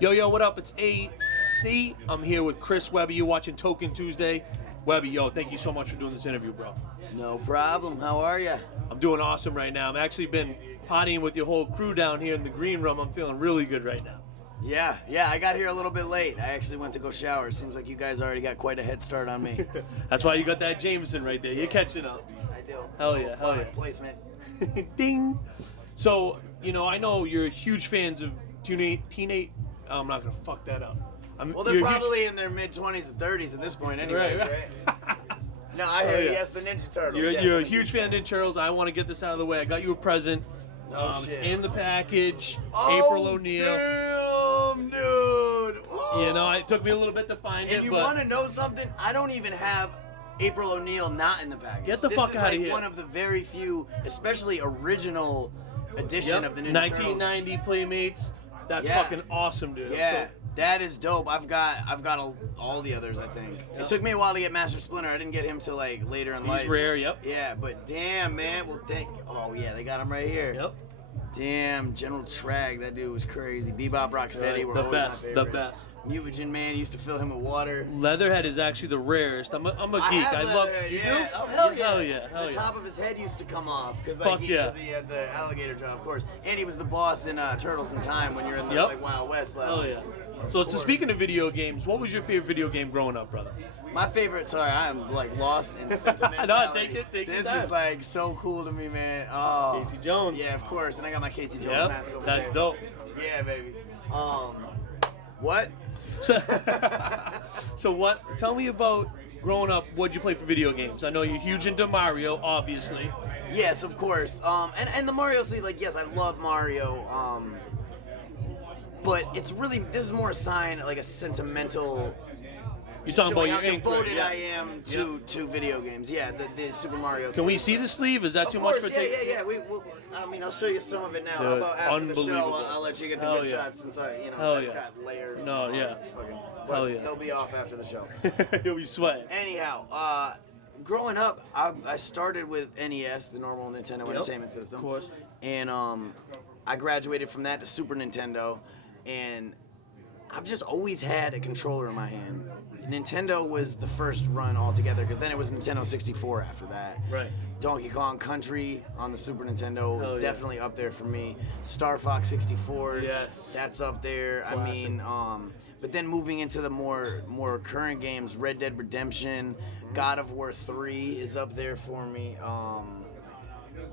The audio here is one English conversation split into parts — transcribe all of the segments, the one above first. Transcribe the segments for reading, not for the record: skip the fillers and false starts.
Yo, yo, what up? It's AC. I'm here with Chris Webby. You're watching Token Tuesday. Webby, yo, thank you so much for doing this interview, bro. No problem. How are you? I'm doing awesome right now. I'm actually been partying with your whole crew down here in the green room. I'm feeling really good right now. Yeah, I got here a little bit late. I actually went to go shower. Seems like you guys already got quite a head start on me. That's why you got that Jameson right there. You're catching up. I do. Hell yeah, hell yeah. Placement. Ding. So, I know you're huge fans of teenage. I'm not gonna fuck that up. Well, they're probably in their mid-20s and 30s at this point, anyways, right? No, I hear you. Yes, the Ninja Turtles. You're a huge fan of Ninja Turtles. I want to get this out of the way. I got you a present. It's in the package. April O'Neil. Damn, dude. Ooh. It took me a little bit to find it. If you want to know something, I don't even have April O'Neil not in the package. Get the fuck out of here. This is one of the very few, especially original edition of the Ninja 1990 Turtles. Playmates. That's fucking awesome, dude. Yeah. That is dope. I've got all the others, I think. Yep. It took me a while to get Master Splinter. I didn't get him till like later in life. He's rare, yep. Yeah, but damn, man. Well, oh yeah, they got him right here. Yep. Damn, General Trag, that dude was crazy. Bebop Rocksteady were the always best, my favorites. the best. Mutagen Man used to fill him with water. Leatherhead is actually the rarest. I'm a geek. I love. You do? Oh hell yeah! Hell yeah! Hell the yeah! top of his head used to come off because he had the alligator jaw, of course, and he was the boss in Turtles in Time when you're in the Wild West level. Hell yeah! So speaking of video games, what was your favorite video game growing up, brother? My favorite. Sorry, I am like lost in sentimentality. No, take it. This is like so cool to me, man. Oh, Casey Jones. Yeah, of course, and I got my Casey Jones mask over that's there. dope. Yeah, baby. What? So what? Tell me about growing up. What'd you play for video games? I know you're huge into Mario, obviously. Yes, of course. And the Mario League, like, yes, I love Mario. But it's really, this is more a sign, like a sentimental. You're talking about how your ink, devoted I am to video games. Yeah, the Super Mario. Can we see the sleeve? Is that too much for taking? Yeah. I'll show you some of it now. How about after the show? I'll let you get the good shots since I've got layers. No, yeah. Hell yeah. They'll be off after the show. You'll be sweating. Anyhow, growing up, I started with NES, the normal Nintendo Entertainment System. Of course. And I graduated from that to Super Nintendo, and I've just always had a controller in my hand. Nintendo was the first run altogether, because then it was Nintendo 64 after that. Right. Donkey Kong Country on the Super Nintendo was definitely up there for me. Star Fox 64, that's up there. Classic. I mean, but then moving into the more current games, Red Dead Redemption, God of War 3 is up there for me.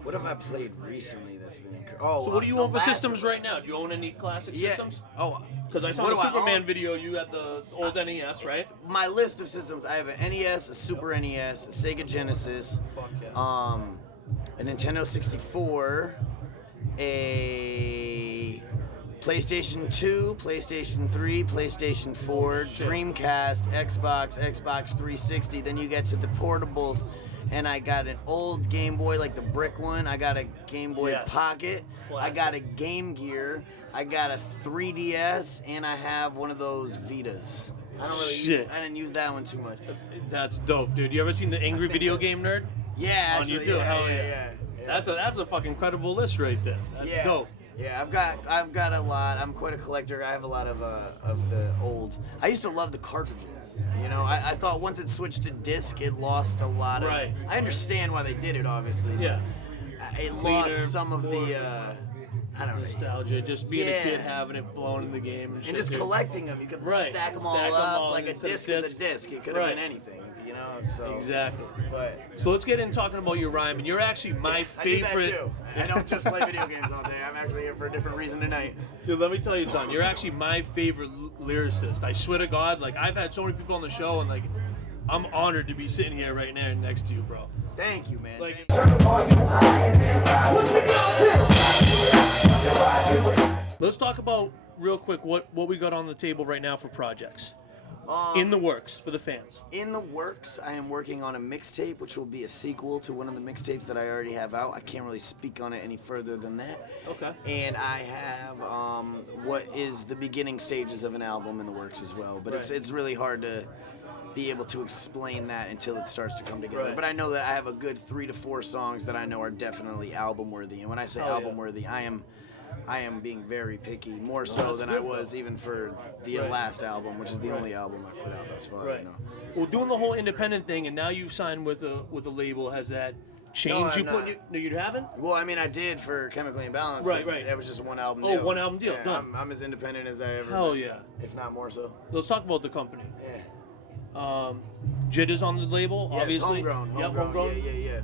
What have I played recently that's been incredible? So what do you own for systems right now? Do you own any classic systems? Because I saw the Superman video, you had the old NES, right? My list of systems, I have an NES, a Super NES, a Sega Genesis, a Nintendo 64, a PlayStation 2, PlayStation 3, PlayStation 4, Dreamcast, Xbox 360, then you get to the portables. And I got an old Game Boy, like the brick one. I got a Game Boy Pocket. Classic. I got a Game Gear. I got a 3DS, and I have one of those Vitas. I didn't use that one too much. That's dope, dude. You ever seen the Angry Video Game Nerd? Yeah, actually, on YouTube. Hell yeah. That's a fucking incredible list right there. That's dope. Yeah, I've got a lot. I'm quite a collector. I have a lot of the old. I used to love the cartridges. I thought once it switched to disc, it lost a lot of. Right. I understand why they did it, obviously. Yeah. It lost some of the. I don't know. Nostalgia, just being a kid, having it blown in the game, and shit, just collecting them. You could stack them all up like a disc is a disc. It could have been anything. So, exactly. So let's get in talking about your rhyming. You're actually my favorite. I do that too. I don't just play video games all day. I'm actually here for a different reason tonight. Dude, let me tell you something. You're actually my favorite lyricist. I swear to God, like I've had so many people on the show, and like I'm honored to be sitting here right now next to you, bro. Thank you, man. Like, let's talk about real quick what we got on the table right now for projects. In the works for the fans. In the works, I am working on a mixtape, which will be a sequel to one of the mixtapes that I already have out. I can't really speak on it any further than that. Okay. And I have what is the beginning stages of an album in the works as well. But it's really hard to be able to explain that until it starts to come together. But I know that I have a good 3 to 4 songs that I know are definitely album worthy. And when I say album worthy, I am I am being very picky, more so than I was even for the last album, which is the only album I've put out thus far. Right. You know? Well, doing the whole independent thing, and now you've signed with a label. Has that changed you? No, you haven't. Well, I mean, I did for Chemically Imbalanced. Right, but right. That was just a one-album Oh, deal. one-album deal, Yeah, done. I'm as independent as I ever. Hell been, yeah. If not more so. Let's talk about the company. Yeah. JIT is on the label, Yeah, obviously. It's homegrown. Yep, homegrown. Yeah.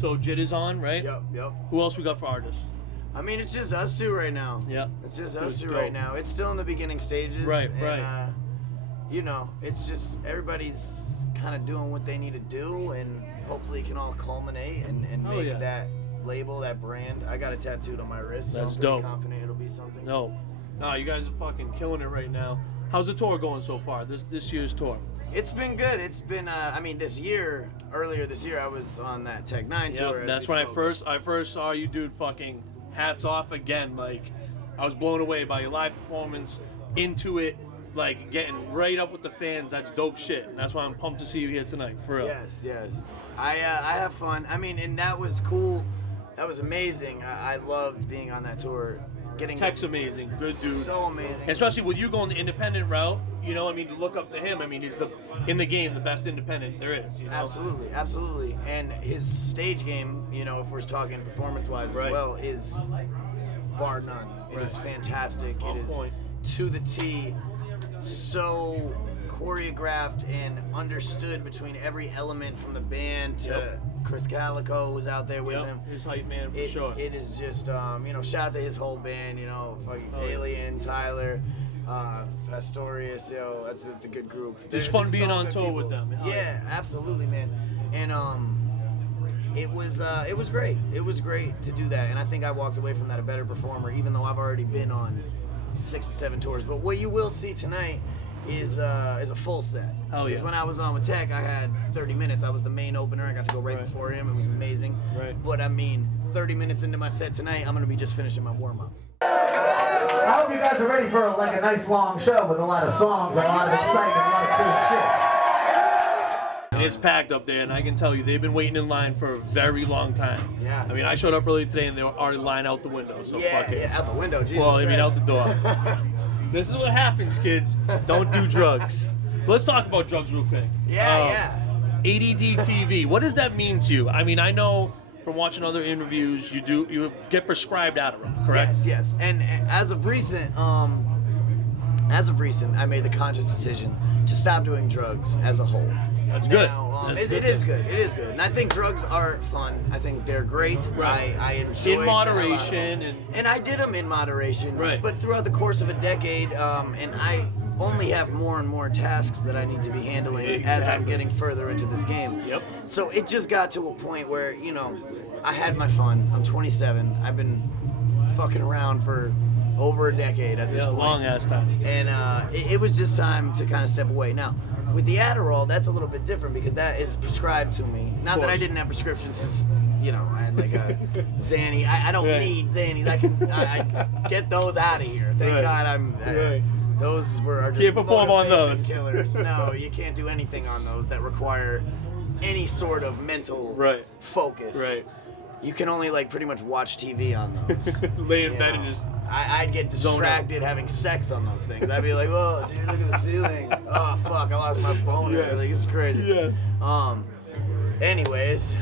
So JIT is on, right? Yep. Who else we got for artists? I mean, it's just us two right now. Yeah. It's just us two dope. right now. It's still in the beginning stages. Right. You know, it's just everybody's kind of doing what they need to do, and hopefully it can all culminate and make that label, that brand. I got it tattooed on my wrist, so That's I'm pretty dope. confident it'll be something. No, you guys are fucking killing it right now. How's the tour going so far? This year's tour? It's been good. It's been, I mean, earlier this year, I was on that Tech 9 tour. Yeah, that's when I first saw you, dude. Fucking hats off again. Like, I was blown away by your live performance, into it, like getting right up with the fans. That's dope shit, and that's why I'm pumped to see you here tonight, for real. Yes. I have fun. I mean, and that was cool. That was amazing. I loved being on that tour. Tech's amazing, good dude. So amazing. And especially with you going the independent route, you know, I mean, to look up to him, I mean, he's in the game the best independent there is. You know? Absolutely. And his stage game, you know, if we're talking performance-wise as well, is bar none. It is fantastic. On it is point. To the T, so choreographed and understood between every element from the band to Chris Calico, who's out there with him. His hype man for sure. It is just, you know, shout out to his whole band, you know, fucking Alien, Tyler, Pastorius, yo, it's a good group. It's fun being on good tour with peoples. them. Yeah, absolutely, man. And it was great. It was great to do that, and I think I walked away from that a better performer, even though I've already been on 6 to 7 tours. But what you will see tonight is a full set. Because when I was on with Tech, I had 30 minutes. I was the main opener. I got to go right before him. It was amazing. Right. But I mean, 30 minutes into my set tonight, I'm gonna be just finishing my warm up. I hope you guys are ready for a nice long show with a lot of songs, a lot of excitement, a lot of cool shit. And it's packed up there, and I can tell you, they've been waiting in line for a very long time. Yeah. I mean, I showed up early today, and they were already lined out the window, so fuck it. Yeah, out the window, Jesus Well, I mean, Christ. out the door. This is what happens, kids. Don't do drugs. Let's talk about drugs real quick. Yeah. ADD TV. What does that mean to you? I mean, I know from watching other interviews, you get prescribed Adderall, correct? Yes. And as of recent, I made the conscious decision to stop doing drugs as a whole. That's good. Now, That's it is good. It is good. And I think drugs are fun. I think they're great. Right. I enjoy in moderation and I did them in moderation. Right. But throughout the course of a decade, and I only have more and more tasks that I need to be handling as I'm getting further into this game. Yep. So it just got to a point where, you know, I had my fun. I'm 27. I've been fucking around for over a decade at this point. long ass time. And it was just time to kind of step away. Now, with the Adderall, that's a little bit different because that is prescribed to me. Not that I didn't have prescriptions, just, you know, I had like a Xanny. I don't need Xannies. I get those out of here. Thank God those are just Can't perform on motivation those. killers. No, you can't do anything on those that require any sort of mental focus. Right. You can only like pretty much watch TV on those. Lay in You bed know, and just I'd get distracted having sex on those things. I'd be like, "Whoa, dude, look at the ceiling! Oh fuck, I lost my boner!" Yes. Like, it's crazy. Yes. Anyways,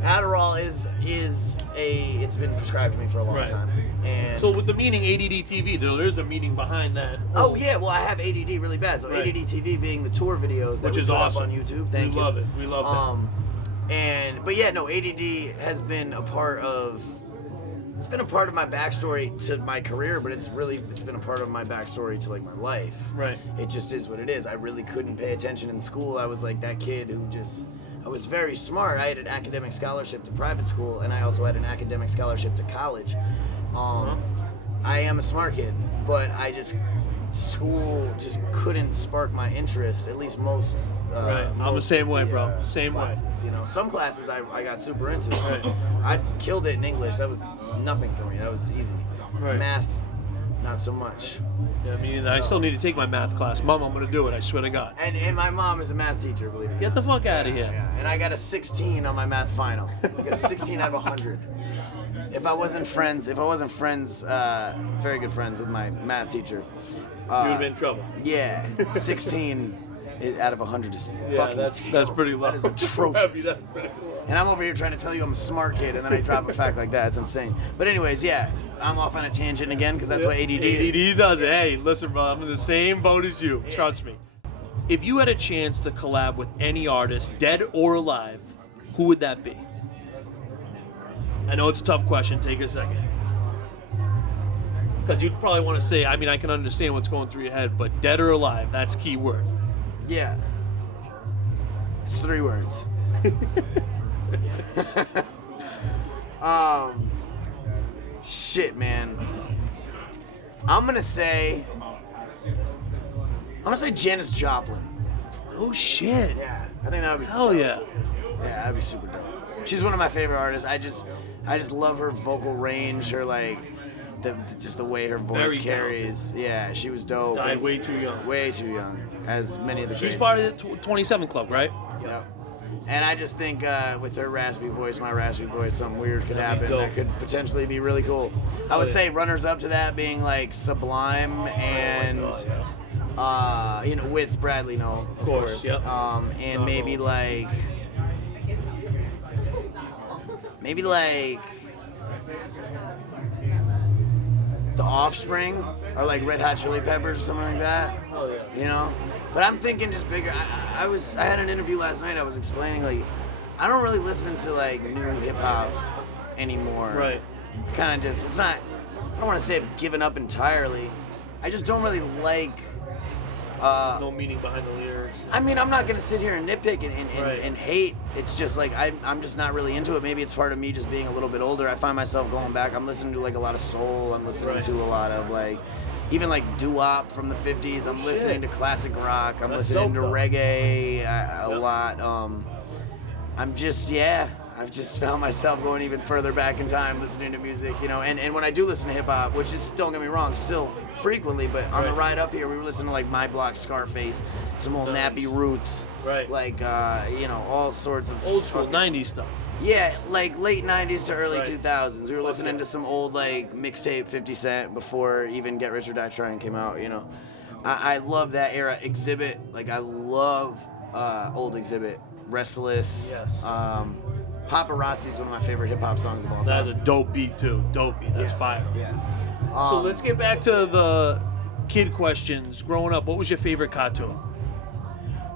Adderall it's been prescribed to me for a long time. And so with the meaning ADD TV, there is a meaning behind that. oh yeah, well I have ADD really bad. So ADD TV being the tour videos that Which we is put awesome. up on YouTube. Thank you. We love it. We love that. But yeah, no, ADD has been a part of. It's been a part of my backstory to my career, but it's been a part of my backstory to like my life. Right. It just is what it is. I really couldn't pay attention in school. I was like that kid who I was very smart. I had an academic scholarship to private school, and I also had an academic scholarship to college. I am a smart kid, but school just couldn't spark my interest, at least most. I'm the same way, bro. Same classes, way. You know, some classes I got super into. I killed it in English. That was nothing for me. That was easy. Right. Math, not so much. Yeah, I mean, I still need to take my math class. Mom, I'm gonna do it. I swear to God. And my mom is a math teacher, believe it. Get the fuck out of here. Yeah. And I got a 16 on my math final. Like a 16 out of 100. if I wasn't friends, very good friends with my math teacher. You would have been in trouble. Yeah, 16 out of 100 is Yeah, fucking. that's pretty low. That is atrocious. That's pretty low. And I'm over here trying to tell you I'm a smart kid, and then I drop a fact like that. It's insane. But anyways, yeah, I'm off on a tangent again because that's what ADD is. ADD does it. Hey, listen, bro, I'm in the same boat as you. Trust me. If you had a chance to collab with any artist, dead or alive, who would that be? I know it's a tough question. Take a second. Because you'd probably want to say, I mean, I can understand what's going through your head, but dead or alive, that's key word. Yeah. It's 3 words. Shit, man. I'm gonna say Janis Joplin. Oh, shit. Yeah, I think that would be. Hell yeah. Yeah, that'd be super dope. She's one of my favorite artists. I just love her vocal range, her like, just the way her voice Very carries. Yeah, she was dope. Died way too young. Way too young, as many of the. She's greats. part of the 27 Club, right? Yep. And I just think with her raspy voice, my raspy voice, something weird could happen. dope. That could potentially be really cool. I would say runners up to that being like Sublime and with Bradley Noel, of course, yep. And maybe like The Offspring or like Red Hot Chili Peppers or something like that. Oh yeah. You know? But I'm thinking just bigger. I had an interview last night. I was explaining like I don't really listen to like new hip hop anymore. Right. Kind of just it's not. I don't want to say I've given up entirely. I just don't really like. No meaning behind the lyrics. I mean, I'm not gonna sit here and nitpick Right. and hate. It's just like I'm just not really into it. Maybe it's part of me just being a little bit older. I find myself going back. I'm listening to like a lot of soul. I'm listening Right. to a lot of like. Even like doo-wop from the 50s. I'm listening to classic rock. I'm That's listening to dope, though. reggae a Yep. lot. I've just found myself going even further back in time listening to music, you know. And when I do listen to hip-hop, which is, don't get me wrong, still frequently, but on the Right. ride up here, we were listening to like My Block, Scarface, some old Nice. Nappy Roots. Right. Like, all sorts of Old school, fucking- 90s stuff. Yeah, like late 90s to early Right. 2000s. We were listening to some old like mixtape 50 Cent before even Get Rich or Die Trying came out, you know. I love that era. Exhibit, like I love old Exhibit. Restless. Yes. Paparazzi is one of my favorite hip hop songs of all That's time. a dope beat too. Dope beat. That's fire. Yes. So let's get back to the kid questions. Growing up, what was your favorite cartoon?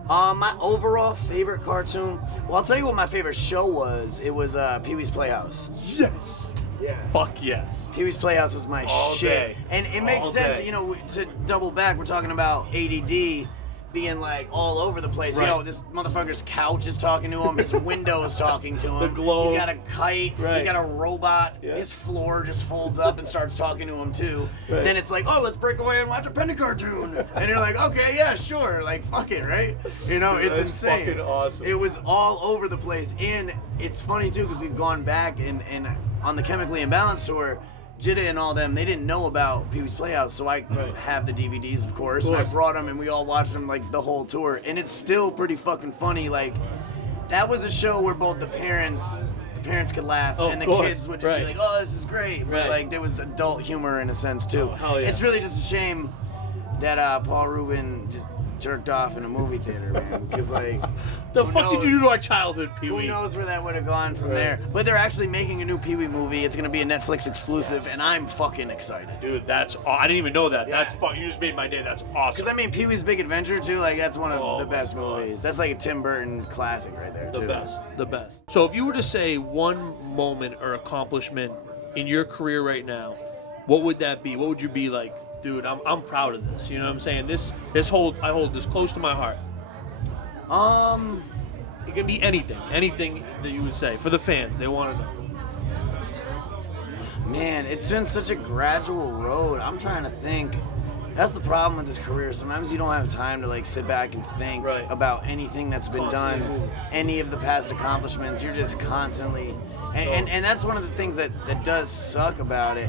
My overall favorite cartoon. Well, I'll tell you what my favorite show was. It was Pee-wee's Playhouse. Yes. Yeah. Fuck yes. Pee-wee's Playhouse was my All shit. day. And it makes All sense, day. you know, to double back, we're talking about ADD being like all over the place. Right. Yo, this motherfucker's couch is talking to him, his window is talking to him. The globe. He's got a kite, Right. he's got a robot, Yeah. his floor just folds up and starts talking to him too. Right. Then it's like, oh, let's break away and watch a penny cartoon. And you're like, okay, yeah, sure, like fuck it, right? You know, Dude, it's that's insane. fucking awesome. It was all over the place. And it's funny too, because we've gone back and on the Chemically Imbalanced tour, Jidda and all them, they didn't know about Pee-wee's Playhouse, so I Right. have the DVDs, of course, and I brought them, and we all watched them like the whole tour, and it's still pretty fucking funny. Like, that was a show where both the parents could laugh, Oh, and the of course. kids would just Right. be like, "Oh, this is great," but Right. like there was adult humor in a sense too. Oh, hell yeah. It's really just a shame that Paul Rubin just jerked off in a movie theater, man, because like. The who fuck did you knows? do to our childhood, Pee Who Wee? knows where that would have gone from Right. there? But they're actually making a new Pee Wee movie. It's gonna be a Netflix exclusive, and I'm fucking excited. Dude, I didn't even know that. Yeah. That's fuck. You just made my day. That's awesome. Because I mean, Pee Wee's Big Adventure too. Like that's one of Oh the my best God. movies. That's like a Tim Burton classic right there The too. best. The best. So if you were to say one moment or accomplishment in your career right now, what would that be? What would you be like, dude? I'm proud of this. You know what I'm saying? I hold this close to my heart. It can be anything that you would say for the fans. They want to know. Man, it's been such a gradual road. I'm trying to think. That's the problem with this career. Sometimes you don't have time to like sit back and think Right. about anything that's been Constantly done, moving. any of the past accomplishments. You're just constantly, and that's one of the things that does suck about it.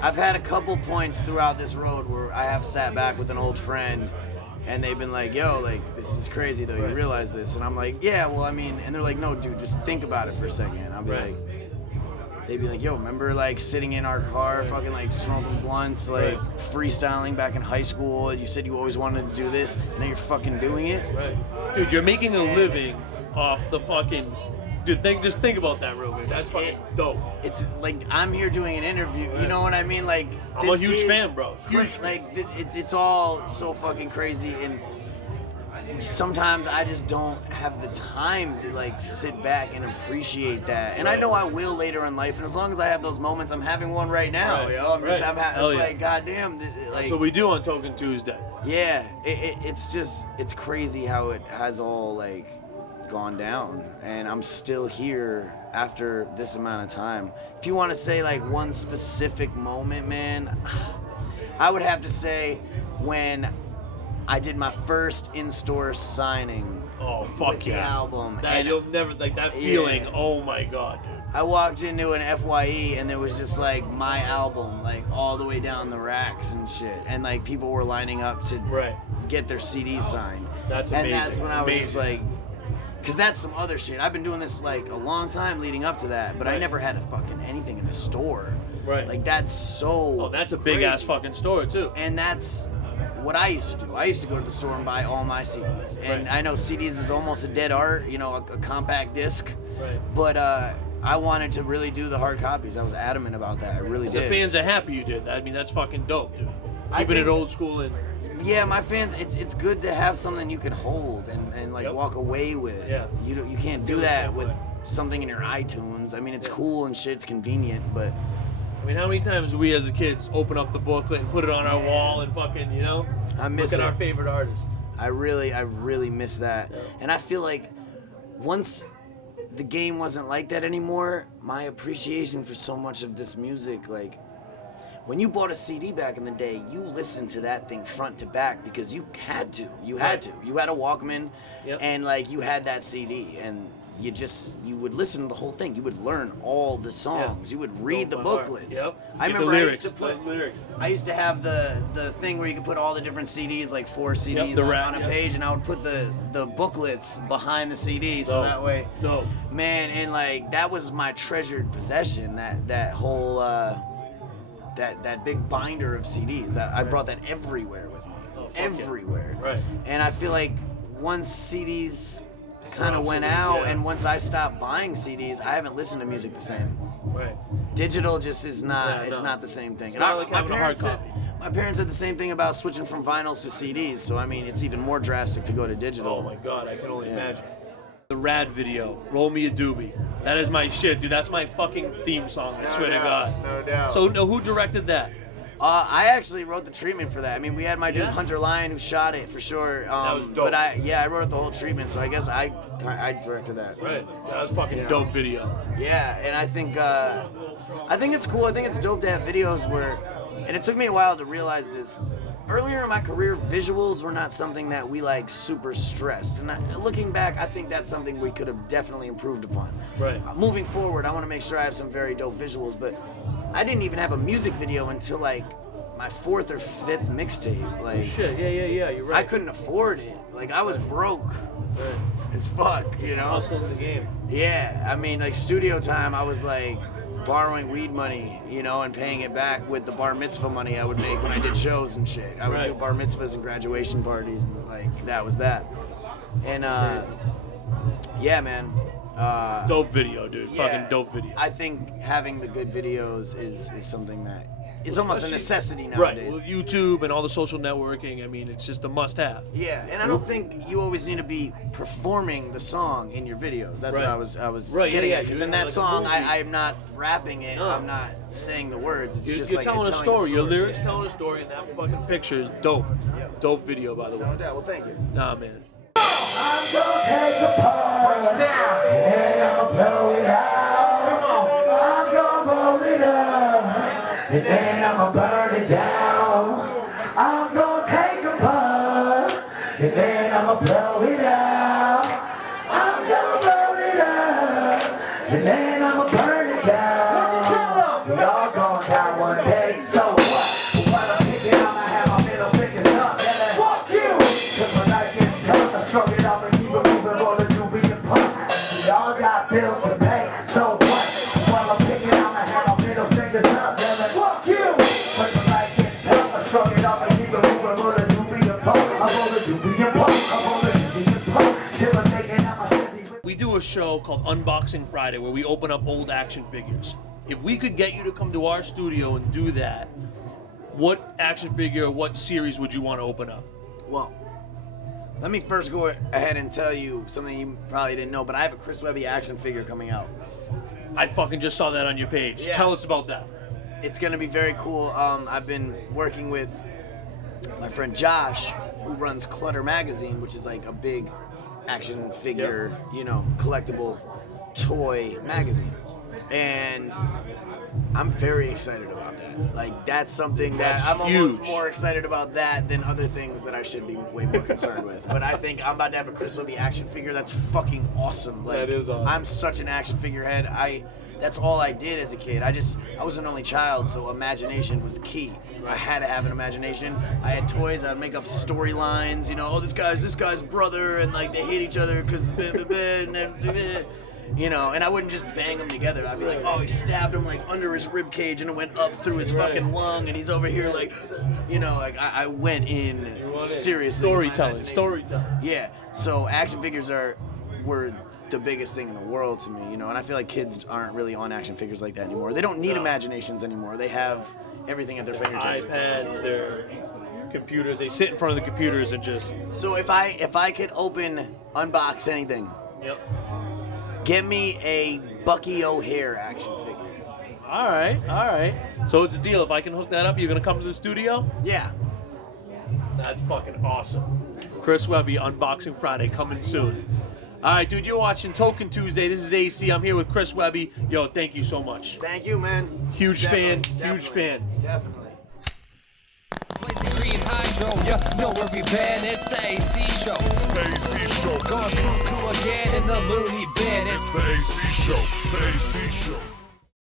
I've had a couple points throughout this road where I have sat back with an old friend and they've been like, yo, like, this is crazy though, you Right. realize this? And I'm like, yeah, well, I mean, and they're like, no, dude, just think about it for a second. And I'll be Right. like, they'd be like, yo, remember like sitting in our car, fucking like smoking blunts, like freestyling back in high school, and you said you always wanted to do this, and now you're fucking doing it? Right. Dude, you're making a living off the fucking... Dude, just think about that real quick. That's fucking dope. It's like I'm here doing an interview, you know what I mean? Like, I'm a huge fan, bro. Huge. Like, it's all so fucking crazy, and sometimes I just don't have the time to like sit back and appreciate that. And I know I will later in life, and as long as I have those moments, I'm having one right now. Right. Yo, it's Yeah. like, goddamn, like. That's what we do on Token Tuesday. Yeah, it's crazy how it has all like gone down, and I'm still here after this amount of time. If you want to say like one specific moment, man, I would have to say when I did my first in-store signing. Oh fuck with yeah! The album. That And you'll never like that feeling. Yeah. Oh my god, dude. I walked into an FYE and there was just like my album, like all the way down the racks and shit, and like people were lining up to get their CDs signed. That's amazing. And that's when I was just like, because that's some other shit. I've been doing this like a long time leading up to that, but I never had a fucking anything in the store. Right. Like that's so. Oh, that's a big ass fucking store too. And that's what I used to do. I used to go to the store and buy all my CDs. And I know CDs is almost a dead art, you know, a compact disc. Right. But I wanted to really do the hard copies. I was adamant about that. I really did. The fans are happy you did that. I mean, that's fucking dope, dude. I Keeping it think- old school and. Yeah, my fans, it's good to have something you can hold and like walk away with. Yeah. You can't do that with something in your iTunes. I mean, it's cool and shit, it's convenient, but I mean, how many times do we as a kids open up the booklet and put it on our wall and fucking, you know, I miss look at it. our favorite artist? I really miss that. And I feel like once the game wasn't like that anymore, my appreciation for so much of this music, like when you bought a CD back in the day, you listened to that thing front to back because you had to. You had to. You had a Walkman, and like you had that CD, and you would listen to the whole thing. You would learn all the songs. You would read the booklets. I remember I used to put lyrics. I used to have the thing where you could put all the different CDs, like 4 CDs on a page, and I would put the booklets behind the CD, so that way, man, and like that was my treasured possession. That whole that big binder of CDs. That I brought that everywhere with me, everywhere. Right. And I feel like once CDs kind of went out, and once I stopped buying CDs, I haven't listened to music the same. Right. Digital just is not. It's not the same thing. It's not like having a hard copy. My parents said the same thing about switching from vinyls to CDs. So I mean, it's even more drastic to go to digital. Oh my god, I can only imagine. The Rad video, Roll Me a Doobie. That is my shit, dude. That's my fucking theme song, I swear to God. No doubt. So who directed that? I actually wrote the treatment for that. I mean, we had my dude Hunter Lyon who shot it for sure. That was dope. But I wrote the whole treatment, so I guess I directed that. Right. That was fucking dope video. Yeah, and I think it's cool. I think it's dope to have videos where, and it took me a while to realize this. Earlier in my career, visuals were not something that we like super stressed. And looking back, I think that's something we could have definitely improved upon. Right. Moving forward, I want to make sure I have some very dope visuals, but I didn't even have a music video until like my 4th or 5th mixtape. Like, Shit, yeah, you're right. I couldn't afford it. Like, I was broke as fuck, you know? Hustle in the game. Yeah, I mean, like studio time, I was like borrowing weed money, you know, and paying it back with the bar mitzvah money I would make when I did shows and shit. I would do bar mitzvahs and graduation parties, and like that was that. And yeah, man. Dope video, dude. Yeah, Fucking dope video. I think having the good videos is something that is almost a necessity Right. nowadays. With YouTube and all the social networking, I mean, it's just a must-have. Yeah, and I don't think you always need to be performing the song in your videos. That's what I was getting at. Because in that song, I'm not rapping it. I'm not saying the words. It's just you're like telling you're a story. Your lyrics Yeah. telling a story, and that fucking picture is dope. Dope video, by the way. No doubt. Well, thank you. Nah, man. I'm gonna take a part down, and then I'ma blow it out. Come on. I'm gonna roll it up, and then I'ma burn it down. I'm gonna take a part, and then I'ma blow it out. I'm gonna roll it up, and then I'ma burn it down. We all gonna die one day, so what? While I'm picking, I'ma have my middle fingers up. Fuck you! 'Cause when I get tough, I shrug it up and keep it moving, roll it to be the pump. We all got bills to pay, so what? While I'm picking, I'ma We do a show called Unboxing Friday where we open up old action figures. If we could get you to come to our studio and do that, what action figure or what series would you want to open up? Well, let me first go ahead and tell you something you probably didn't know, but I have a Chris Webby action figure coming out. I fucking just saw that on your page. Yeah. Tell us about that. It's gonna be very cool. I've been working with my friend Josh, who runs Clutter Magazine, which is like a big action figure, you know, collectible toy magazine. And I'm very excited about that. Like, that's something that I'm almost more excited about that than other things that I should be way more concerned with. But I think I'm about to have a Chris Webby action figure that's fucking awesome. Like, that is awesome. I'm such an action figure head. That's all I did as a kid. I was an only child, so imagination was key. I had to have an imagination. I had toys. I would make up storylines. You know, oh, this guy's brother, and like they hate each other because, and then, you know, and I wouldn't just bang them together. I'd be like, oh, he stabbed him like under his rib cage, and it went up through his fucking lung, and he's over here like, you know, like I went in seriously. Storytelling. Yeah. So action figures were the biggest thing in the world to me, you know, and I feel like kids aren't really on action figures like that anymore. They don't need imaginations anymore. They have everything at their fingertips. iPads, their computers. They sit in front of the computers and just. So if I could unbox anything, Yep. get me a Bucky O'Hare action figure. All right. So it's a deal. If I can hook that up, you're gonna come to the studio? Yeah. That's fucking awesome. Chris Webby, Unboxing Friday, coming soon. All right, dude, you're watching Token Tuesday. This is AC. I'm here with Chris Webby. Yo, thank you so much. Thank you, man. Huge fan. Definitely. Green Hydro, you know where we've been. It's the AC Show. The AC Show. Going cuckoo again in the loony bin. It's The AC Show. The AC Show.